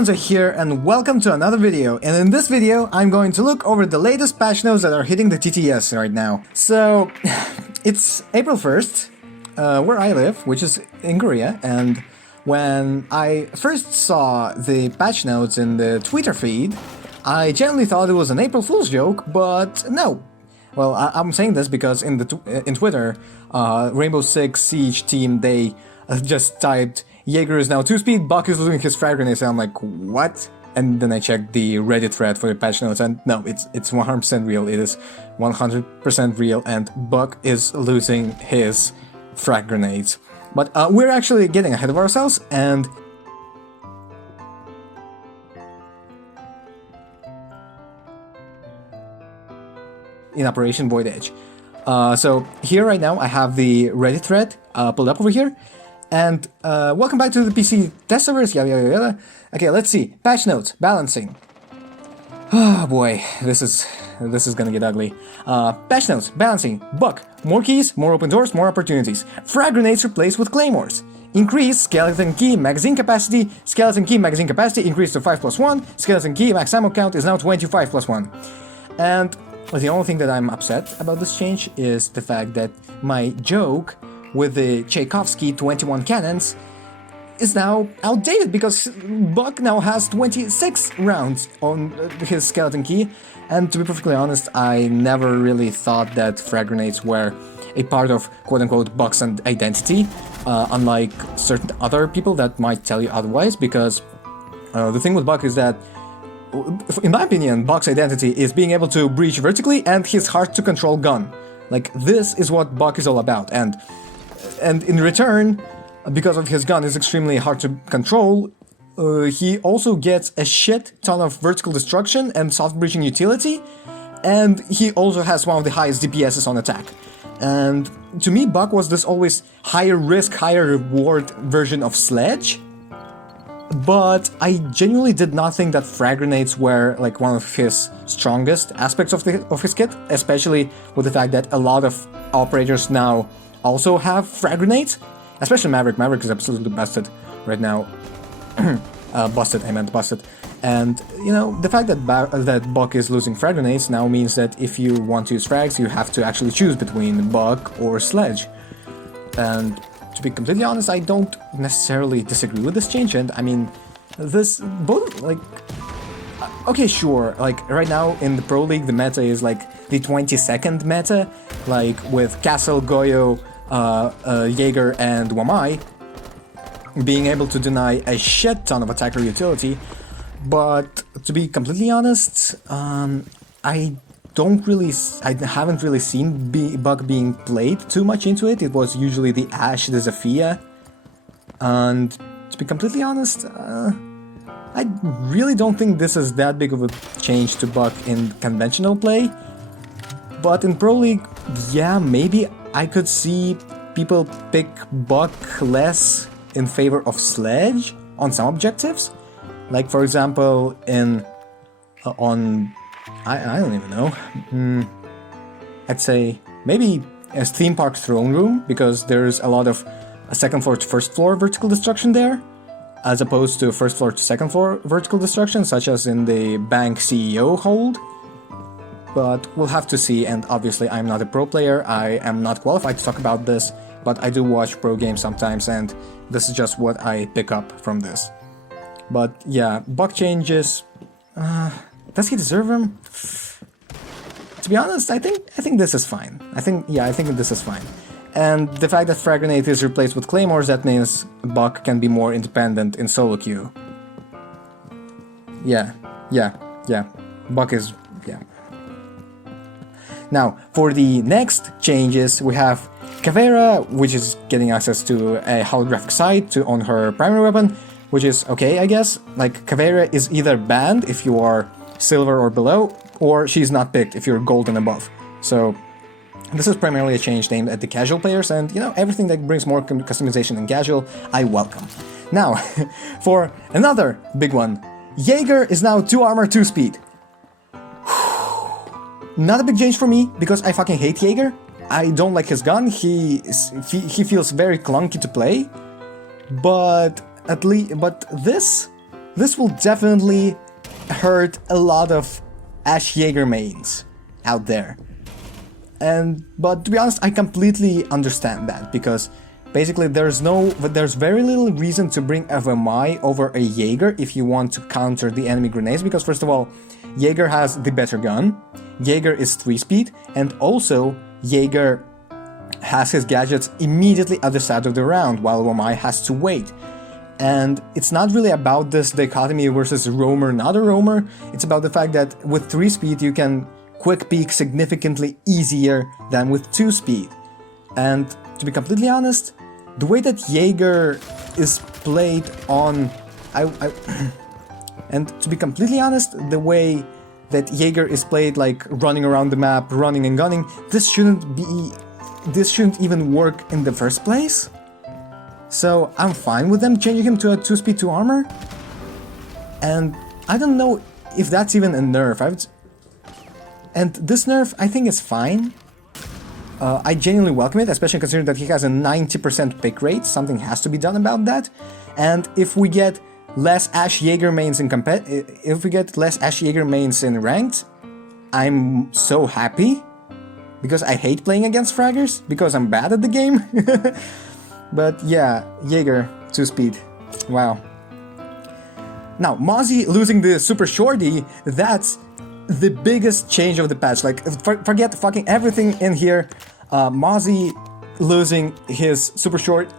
everyone's here and welcome to another video, and in this video I'm going to look over the latest patch notes that are hitting the TTS right now. So, it's April 1st, where I live, which is in Korea, and when I first saw the patch notes in the Twitter feed, I genuinely thought it was an April Fool's joke, but no. Well, I'm saying this because in Twitter, Rainbow Six Siege team, they just typed Jaeger is now 2-speed, Buck is losing his frag grenades, and I'm like, what? And then I checked the Reddit thread for the patch notes, and no, it's 100% real, it is 100% real, and Buck is losing his frag grenades. But we're actually getting ahead of ourselves, and in Operation Void Edge. So here right now I have the Reddit thread pulled up over here, and welcome back to the PC test servers, yada yada yada. Okay, let's see. Patch notes, balancing. Oh boy, this is gonna get ugly. Patch notes, balancing. Buck, more keys, more open doors, more opportunities. Frag grenades replaced with claymores. Increase skeleton key magazine capacity. Skeleton key magazine capacity increased to 5+1. Skeleton key max ammo count is now 25+1. And the only thing that I'm upset about this change is the fact that my joke with the Tchaikovsky 21 cannons is now outdated because Buck now has 26 rounds on his skeleton key, and to be perfectly honest, I never really thought that frag grenades were a part of quote-unquote Buck's identity, unlike certain other people that might tell you otherwise, because the thing with Buck is that, in my opinion, Buck's identity is being able to breach vertically and his hard-to-control gun. Like, this is what Buck is all about, and in return, because of his gun is extremely hard to control, he also gets a shit ton of vertical destruction and soft breaching utility, and he also has one of the highest DPSs on attack. And to me, Buck was this always higher risk, higher reward version of Sledge, but I genuinely did not think that frag grenades were like one of his strongest aspects of his kit, especially with the fact that a lot of operators now also have frag grenades, especially Maverick. Maverick is absolutely busted right now. Busted, I meant busted. And, you know, the fact that Buck is losing frag grenades now means that if you want to use frags, you have to actually choose between Buck or Sledge. And to be completely honest, I don't necessarily disagree with this change, and I mean, this, both, like, okay, sure, like, right now in the Pro League, the meta is like the 20-second meta, like, with Castle, Goyo, Jaeger, and Wamai being able to deny a shit ton of attacker utility, but to be completely honest, I haven't really seen Buck being played too much into it. It was usually the Ashe, the Zofia, and to be completely honest, I really don't think this is that big of a change to Buck in conventional play. But in Pro League, yeah, maybe I could see people pick Buck less in favor of Sledge on some objectives. Like, for example, I don't even know. I'd say maybe a theme park throne room, because there's a lot of second floor to first floor vertical destruction there, as opposed to first floor to second floor vertical destruction, such as in the bank CEO hold. But we'll have to see, and obviously I'm not a pro player, I am not qualified to talk about this, but I do watch pro games sometimes, and this is just what I pick up from this. But yeah, Buck changes. Does he deserve them? To be honest, I think this is fine. I think this is fine. And the fact that frag grenade is replaced with claymores, that means Buck can be more independent in solo queue. Yeah. Buck is, yeah. Now, for the next changes, we have Caveira, which is getting access to a holographic sight on her primary weapon, which is okay, I guess. Like, Caveira is either banned if you are silver or below, or she's not picked if you're gold and above. So this is primarily a change aimed at the casual players, and, you know, everything that brings more customization in casual, I welcome. Now, for another big one, Jaeger is now 2 armor, 2 speed. Not a big change for me, because I fucking hate Jaeger. I don't like his gun, he feels very clunky to play, but this this will definitely hurt a lot of Ash Jaeger mains out there. But to be honest, I completely understand that, because basically there's very little reason to bring a VMI over a Jaeger if you want to counter the enemy grenades, because first of all, Jaeger has the better gun, Jaeger is 3 speed, and also Jaeger has his gadgets immediately at the start of the round, while VMI has to wait. And it's not really about this dichotomy versus roamer, not a roamer, it's about the fact that with 3 speed you can quick peek significantly easier than with 2 speed. And to be completely honest, the way that Jaeger is played on... and to be completely honest, the way that Jaeger is played, like running around the map, running and gunning, this shouldn't even work in the first place. So I'm fine with them changing him to a 2 speed 2 armor. And I don't know if that's even a nerf. And this nerf, I think, is fine. I genuinely welcome it, especially considering that he has a 90% pick rate. Something has to be done about that. And if we get less Ash Jaeger mains in ranked, I'm so happy, because I hate playing against fraggers because I'm bad at the game. But yeah, Jaeger 2 speed. Wow. Now, Mozzie losing the super shorty, that's the biggest change of the patch. Like, forget fucking everything in here. Mozzie losing his super shorty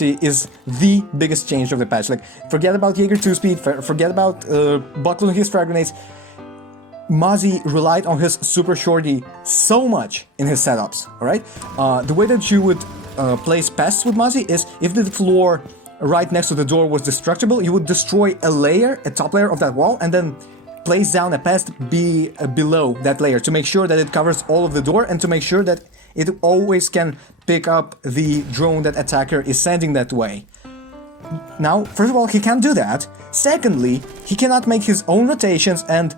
is the biggest change of the patch. Like, forget about Jaeger 2 speed, forget about Buck losing his frag grenades. Mozzie relied on his super shorty so much in his setups, alright? The way that you would place pests with Mozzie is, if the floor right next to the door was destructible, you would destroy a top layer of that wall, and then place down a pest below that layer to make sure that it covers all of the door, and to make sure that it always can pick up the drone that attacker is sending that way. Now, first of all, he can't do that. Secondly, he cannot make his own rotations, and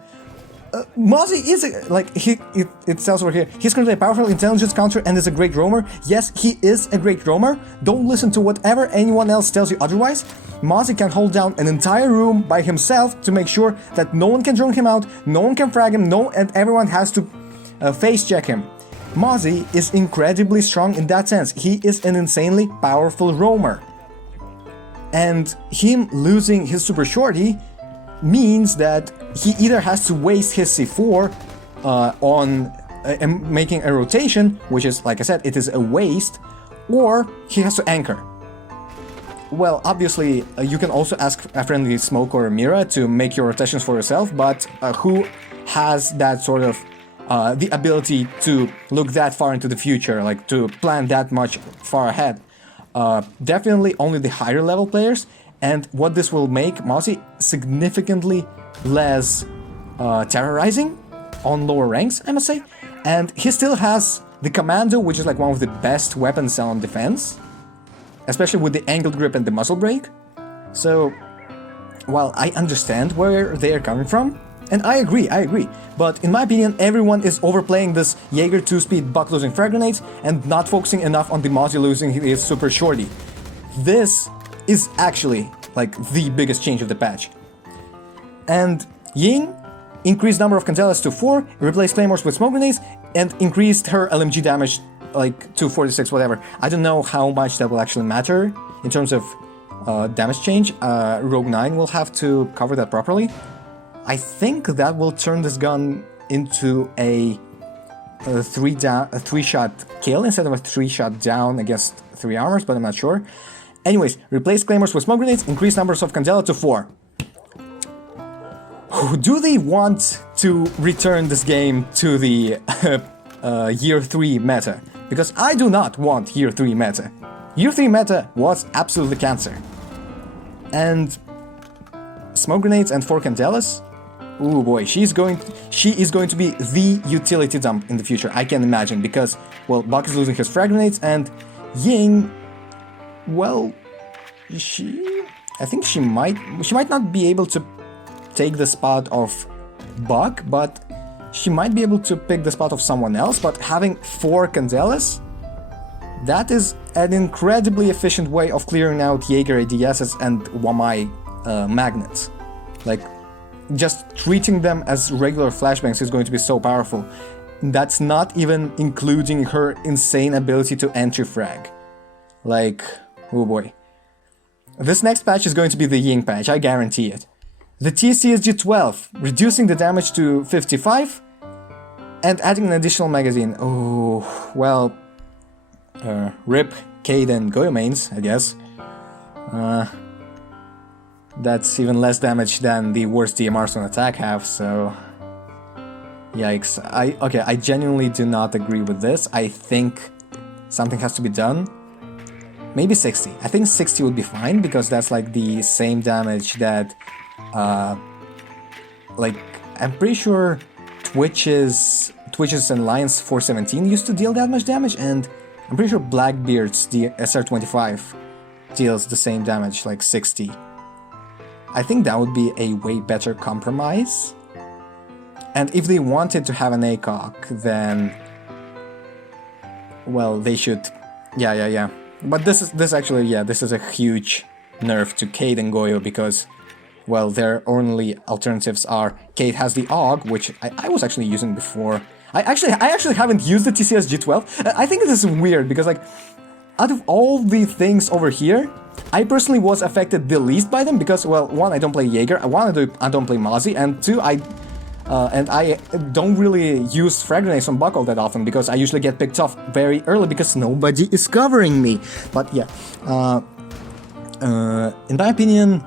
Mozzie is it says over here, he's currently a powerful intelligence counter and is a great roamer. Yes, he is a great roamer. Don't listen to whatever anyone else tells you otherwise. Mozzie can hold down an entire room by himself to make sure that no one can drone him out, no one can frag him, and everyone has to face check him. Mozzie is incredibly strong in that sense. He is an insanely powerful roamer. And him losing his super shorty means that he either has to waste his C4 on making a rotation, which is, like I said, it is a waste, or he has to anchor. Well, obviously, you can also ask a friendly Smoke or a Mira to make your rotations for yourself, but who has that sort of the ability to look that far into the future, like to plan that much far ahead? Definitely only the higher level players, and what this will make Mozzie significantly less terrorizing on lower ranks, I must say. And he still has the Commando, which is like one of the best weapons on defense, especially with the angled grip and the muzzle brake. So, while I understand where they are coming from, and I agree, but in my opinion, everyone is overplaying this Jaeger 2-speed Buck losing frag grenades and not focusing enough on the Mozzie losing his super shorty. This is actually like the biggest change of the patch. And Ying increased number of Candelas to 4, replaced claymores with smoke grenades, and increased her LMG damage like to 46, whatever. I don't know how much that will actually matter in terms of damage change. Rogue 9 will have to cover that properly. I think that will turn this gun into a 3-shot kill instead of a 3-shot down against 3 armors, but I'm not sure. Anyways, replace claymores with smoke grenades, increase numbers of Candela to 4. Do they want to return this game to the Year 3 meta? Because I do not want Year 3 meta. Year 3 meta was absolutely cancer. And smoke grenades and 4 Candelas? Ooh boy, she is going to be the utility dump in the future, I can imagine, because, well, Buck is losing his frag grenades, and Ying, well, I think she might not be able to take the spot of Buck, but she might be able to pick the spot of someone else. But having 4 Candelas, that is an incredibly efficient way of clearing out Jaeger ADSs and Wamai magnets. Like, just treating them as regular flashbangs is going to be so powerful. That's not even including her insane ability to anti-frag. Like, oh boy. This next patch is going to be the Ying patch, I guarantee it. The TCSG 12, reducing the damage to 55, and adding an additional magazine. Oh, well, rip Cade and Goyo mains, I guess. That's even less damage than the worst DMRs on attack have, so... Yikes. I genuinely do not agree with this. I think something has to be done. Maybe 60. I think 60 would be fine, because that's like the same damage that... like, I'm pretty sure Twitch's and Lions 417 used to deal that much damage, and I'm pretty sure Blackbeard's the SR25 deals the same damage, like 60. I think that would be a way better compromise. And if they wanted to have an ACOG, then... well, they should... Yeah. But this is a huge nerf to Cade and Goyo, because... well, their only alternatives are Cade has the AUG, which I was actually using before. I actually haven't used the TCSG 12. I think this is weird, because like, out of all the things over here, I personally was affected the least by them, because, well, one, I don't play Jaeger, I don't play Mozzie, and two, I don't really use frag grenades on Buck all that often, because I usually get picked off very early because nobody is covering me. But yeah, in my opinion,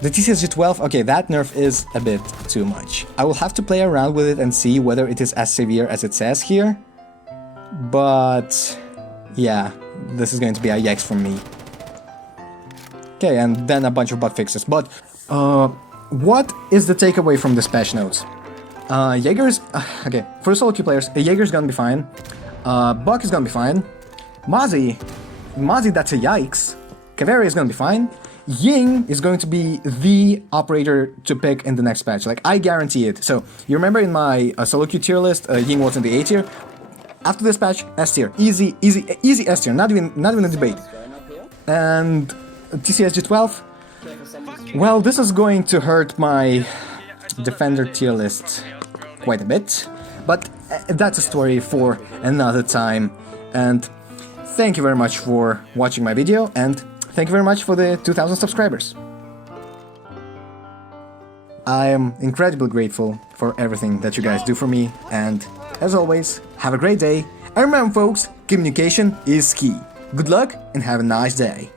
the TCSG 12, okay, that nerf is a bit too much. I will have to play around with it and see whether it is as severe as it says here. But yeah, this is going to be a yikes from me. Okay, and then a bunch of bug fixes. But what is the takeaway from this patch notes? Jaeger's... okay, for solo queue players, Jaeger's gonna be fine. Buck is gonna be fine. Mozzie, that's a yikes. Caveira is gonna be fine. Ying is going to be the operator to pick in the next patch, like, I guarantee it. So, you remember in my solo queue tier list, Ying was in the A tier? After this patch, S tier. Easy S tier, not even a debate. And TCSG 12? Well, this is going to hurt my defender tier list quite a bit, but that's a story for another time. And thank you very much for watching my video, and thank you very much for the 2,000 subscribers. I am incredibly grateful for everything that you guys do for me, and as always, have a great day. And remember folks, communication is key. Good luck and have a nice day.